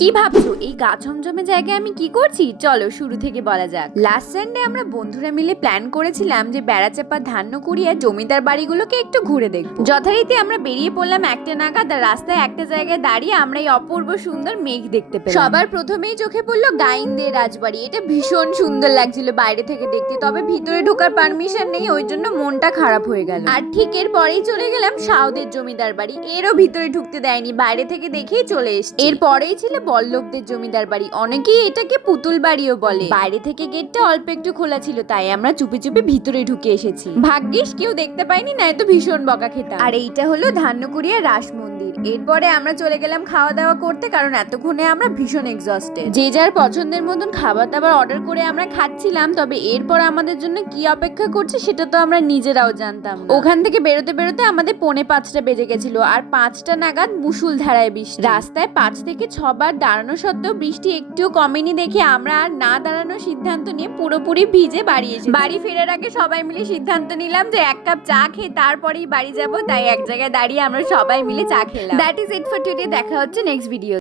কি ভাবছ? এই গা ছমছমে জায়গায় আমি কি করছি? চলো শুরু থেকে বলা যাক। লাস্ট সানডে আমরা বন্ধুরা মিলে প্ল্যান করেছিলাম যে বেড়াচাপা ধান্য কুড়িয়ে জমিদার বাড়িগুলোকে একটু ঘুরে দেখব। যথারীতি আমরা বেরিয়ে পড়লাম একটা নাগাদ রাস্তায় একটা জায়গায় দাঁড়িয়ে আমরা এই অপূর্ব সুন্দর মেঘ দেখতে পেলাম। সবার প্রথমেই চোখে পড়ল গাইনদের রাজবাড়ি। এটা ভীষণ সুন্দর লাগছিল বাইরে থেকে দেখতে তবে ভিতরে ঢোকার পারমিশন নেই ওই জন্য মনটা খারাপ হয়ে গেল। আর ঠিক এর পরেই চলে গেলাম সাউদের জমিদার বাড়ি। এরও ভিতরে ঢুকতে দেয়নি বাইরে থেকে দেখেই চলে এসেছি। এর পরেই ছিল বল্লভদের জমিদার বাড়ি। অনেকেই এটাকে পুতুল বাড়িও বলে। বাইরে থেকে গেটটা অল্প একটু খোলা ছিল, তাই আমরা চুপি চুপি ভিতরে ঢুকে এসেছি। ভাগ্যিস কেউ দেখতে পাইনি না, এত ভীষণ বকা খেতাম। আর এইটা হলো ধান্যকুড়িয়া রাস মন্দির এরপরে আমরা চলে গেলাম খাওয়া দাওয়া করতে, কারণ এতক্ষণে আমরা ভীষণ এক্সস্টেড যে যার পছন্দের মতন খাবার দাবার অর্ডার করে আমরা খাচ্ছিলাম, তবে এরপর আমাদের জন্য কি অপেক্ষা করছে সেটা তো আমরা নিজেরাও জানতাম ওখান থেকে বেরোতে বেরোতে আমাদের পৌনে পাঁচটা বেজে গেছিল, আর পাঁচটা নাগাদ মুসুল ধারায় বৃষ্টি। রাস্তায় পাঁচ থেকে ছবার দাঁড়ানো সত্ত্বেও বৃষ্টি একটুও কমেনি দেখে আমরা আর না দাঁড়ানোর সিদ্ধান্ত নিয়ে পুরোপুরি ভিজে বাড়ি এসে বাড়ি ফেরার আগে সবাই মিলে সিদ্ধান্ত নিলাম যে এক কাপ চা খেয়ে তারপরেই বাড়ি যাব, তাই এক জায়গায় দাঁড়িয়ে আমরা সবাই মিলে চা খেলাম। that is it for today দেখা হচ্ছে নেক্সট ভিডিও